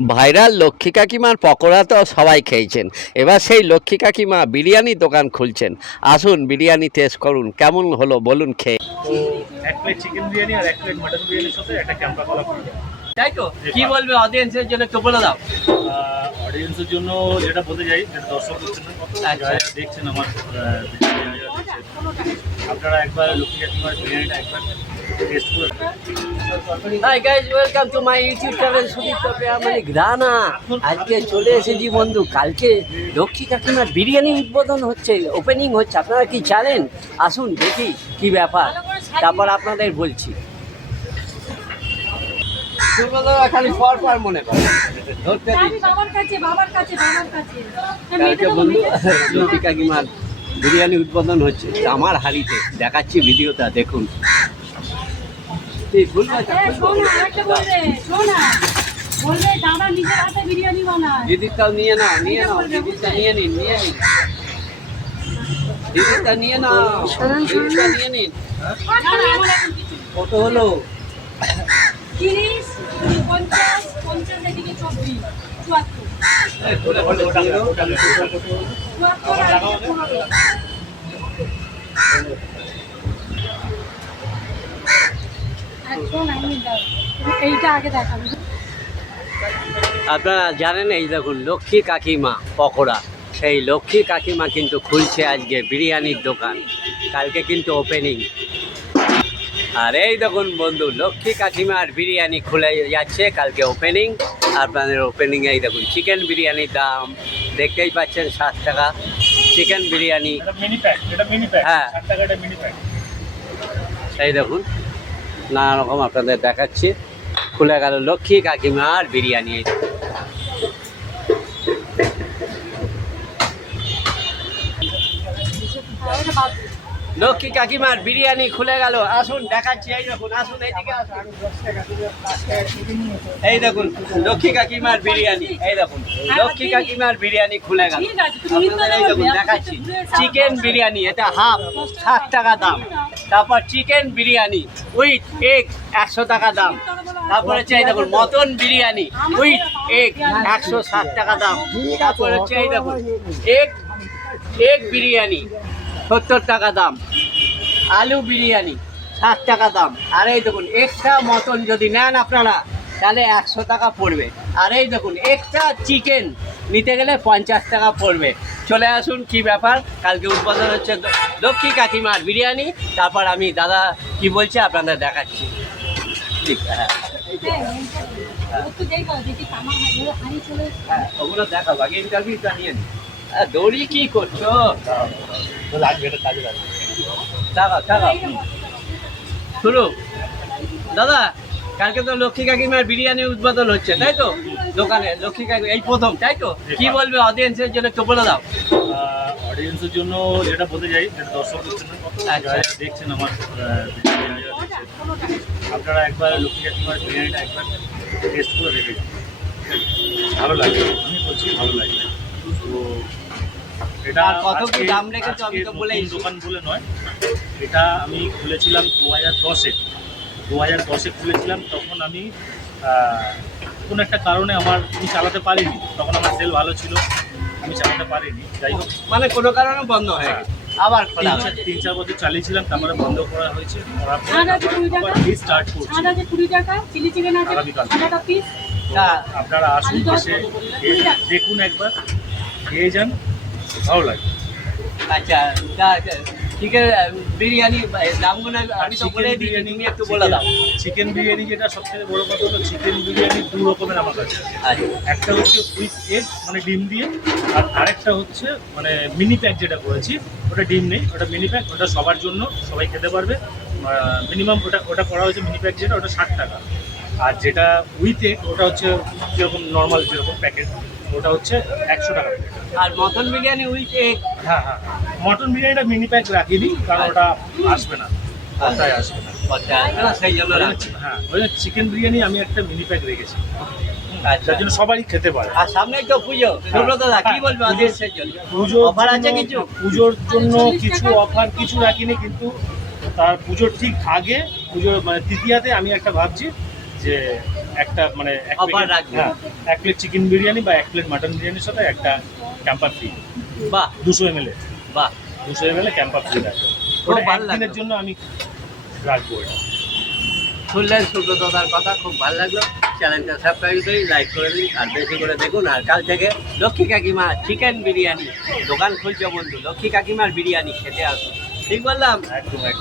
Viral Lakshmi কাকিমার পকোড়া তো সবাই খেয়েছেন। এবার সেই লক্ষ্মী কাকিমা বিরিয়ানি দোকান খুলছেন। আসুন বিরিয়ানি টেস্ট করুন। কেমন হলো বলুন খেয়ে। এক প্লেট চিকেন বিরিয়ানি আর এক প্লেট মাটন বিরিয়ানির সাথে একটা ক্যাম্পা কলা তাই তো? কি বলবে অডিয়েন্সের জন্য একটু বলে দাও। অডিয়েন্সের জন্য যেটা বলতে চাই যেটা দর্শক হচ্ছেন যারা যারা দেখছেন আমার আহ, ভিডিও যারা যারা দেখছেন, আপনারা একবার লক্ষ্মী কাকিমার বিরিয়ানিটা একবার hi guys welcome to my YouTube channel Sudipta Premalik Rana আজকে চলে এসেছি বন্ধু কালকে লক্ষ্মী কাকিমার বিরিয়ানি উদ্বোধন হচ্ছে ওপেনিং হচ্ছে আপনারা কি জানেন? আসুন দেখি কি ব্যাপার। তারপর আপনাদের বলছি। খালি পর পর মনে করে। ধরতে আমি দিচ্ছে বাবার কাছে বাবার কাছে বাবার কাছে। কালকে বন্ধু লক্ষ্মী কাকিমার বিরিয়ানি উদ্বোধন হচ্ছে। আমার হাড়িতে দেখাচ্ছি ভিডিওটা দেখুন ঠিক, ভুল কথা, হ্যাঁ, ভুল শোন কথা। না, আরেকটা বলবে, না। বলবে দাদা নিজের হাতে বিরিয়ানি বানায়। দিদিরটাও নিয়ে নাও নিয়ে নাও দিদিরটা নিয়ে নিন নিয়ে নিন। দিদিরটা নিয়ে নাও দিদিরটা নিয়ে নিন। কত হলো? তিরিশ পঞ্চাশ পঞ্চাশ এদিকে চব্বিশ চুয়াত্তর চুয়াত্তর আর এদিকে পনেরো। একশো নাইন এইটা আগে দেখাবো আপনারা জানেন এই দেখুন লক্ষ্মী কাকিমা পকোড়া। সেই লক্ষ্মী কাকিমা কিন্তু খুলছে আজকে বিরিয়ানির দোকান। কালকে কিন্তু ওপেনিং আর এই দেখুন বন্ধু লক্ষ্মী কাকিমার বিরিয়ানি খুলে যাচ্ছে কালকে ওপেনিং আপনাদের ওপেনিং এই দেখুন চিকেন বিরিয়ানির দাম। দেখতেই পাচ্ছেন সাত টাকা। চিকেন বিরিয়ানি। এটা মিনি প্যাক এটা মিনি প্যাক হ্যাঁ। মিনি এই দেখুন নানা রকম আপনাদের দেখাচ্ছি। খুলে গেল লক্ষ্মী কাকিমার বিরিয়ানি। লক্ষ্মী কাকিমার বিরিয়ানি খুলে গেল। আসুন দেখাচ্ছি। এই দেখুন আসুন এইদিকে আসুন। এই দেখুন লক্ষ্মী কাকিমার বিরিয়ানি। এই দেখুন লক্ষ্মী কাকিমার বিরিয়ানি খুলে গেল। এই দেখুন দেখাচ্ছি। চিকেন বিরিয়ানি এটা হাফ ষাট টাকা দাম। তারপর চিকেন বিরিয়ানি উইথ এগ একশো টাকা দাম। তারপর হচ্ছে এই দেখুন, মটন বিরিয়ানি উইথ এগ একশো ষাট টাকা দাম। তারপর হচ্ছে এই দেখুন এগ এগ বিরিয়ানি, সত্তর টাকা দাম। আলু বিরিয়ানি, ষাট টাকা দাম। আর এই দেখুন এক্সট্রা মটন যদি নেন আপনারা, তাহলে একশো টাকা পড়বে। আর এই দেখুন এক্সট্রা চিকেন নিতে গেলে পঞ্চাশ টাকা পড়বে। চলে আসুন, কি ব্যাপার? কালকে উৎপাদন হচ্ছে লক্ষ্মী কাকিমার বিরিয়ানি। তারপর আমি দাদা কি বলছে আপনাদের দেখাচ্ছি। হ্যাঁ। হ্যাঁ ওগুলো নিয়ে নি দৌড়ি কি করছ? দাদা কালকে তো লক্ষ্মী কাকিমার বিরিয়ানি উদ্বোধন হচ্ছে তাই তো? দোকানে লক্ষ্মী কাকি এই প্রথম তাই তো? কি বলবে অডিয়েন্সের জন্য একটু বলে দাও। অডিয়েন্সের জন্য যেটা বলতে চাই যেটা দর্শক যারা দেখছেন আমার আপনারা একবার লক্ষ্মী কাকিমার বিরিয়ানিটা একবার টেস্ট করে দেখে ভালো লাগে আমি বলছি ভালো লাগে তো এটা আর কত কি আজকে- দাম রেখেছো আমি তো নতুন দোকান বলে নয় এটা আমি খুলেছিলাম দু হাজার দশে। দু হাজার দশে খুলেছিলাম তখন আমি কোনো একটা কারণে আমার আমি চালাতে পারিনি। তখন আমার সেল ভালো ছিল আমি চালাতে পারিনি। যাই হোক। মানে কোনো কারণে বন্ধ হয়ে গেছে। আবার খোলা তিন চার- তিন চার বছর চালিয়েছিলাম তারপরে বন্ধ করা হয়েছে। করার পর করছি। আগামীকাল। তো আপনারা আসুন এসে। দেখুন একবার খেয়ে যান ভালো লাগে আচ্ছা চিকেন বিরিয়ানি দামগুলো আমি তো বলে দিই বিরিয়ানি তুমি একটু বলে দাও। চিকেন বিরিয়ানি যেটা সবথেকে বড় কথা হলো চিকেন বিরিয়ানি দু রকমের আমার কাছে আচ্ছা। একটা হচ্ছে উইথ এগ মানে ডিম দিয়ে আর আরেকটা হচ্ছে মানে মিনি প্যাক যেটা করেছি ওটা ডিম নেই ওটা মিনি প্যাক ওটা সবার জন্য সবাই খেতে পারবে। মিনিমাম ওটা ওটা করা হয়েছে মিনি প্যাক যেটা ওটা ষাট টাকা। আর যেটা উইথ এগ ওটা হচ্ছে যেরকম নর্মাল যেরকম প্যাকেট ওটা হচ্ছে একশো টাকা। plate। আর মটন বিরিয়ানি উইথ এগ হ্যাঁ হ্যাঁ। মটন বিরিয়ানিটা মিনি প্যাক রাখিনি কারণ ওটা আসবে না। কথায় আসবে না? সেই জন্য হ্যাঁ ওই চিকেন বিরিয়ানি আমি একটা মিনি প্যাক রেখেছি। আচ্ছা। যার জন্য সবাই খেতে পারে। আর সামনেই তো পুজো। সুব্রত কি বলবে অডিয়েন্সের জন্য? পুজোর অফার আছে জন্য- কিছু? পুজোর জন্য কিছু অফার কিছু রাখিনি কিন্তু তার পুজোর ঠিক আগে পুজোর মানে তৃতীয়াতে আমি একটা ভাবছি যে একটা মানে হ্যাঁ এক প্লেট চিকেন বিরিয়ানি বা এক প্লেট মাটন বিরিয়ানির সাথে একটা ক্যাম্পার ফ্রি বাহ। দুশো এম এল বাহ। দুশো এম এল ক্যাম্পার ফ্রি রাখবে। ওটা একদিনের জন্য আমি রাখব এটা। শুনলেন সুব্রতদার কথা খুব ভালো লাগল। চ্যানেলটা সাবস্ক্রাইব করি লাইক করে দিন আর বেশি করে দেখুন। আর কাল থেকে লক্ষ্মী কাকিমা চিকেন বিরিয়ানি। দোকান খুলছে বন্ধু লক্ষ্মী কাকিমার বিরিয়ানি খেতে আসুন। ঠিক বললাম? একদম একদম।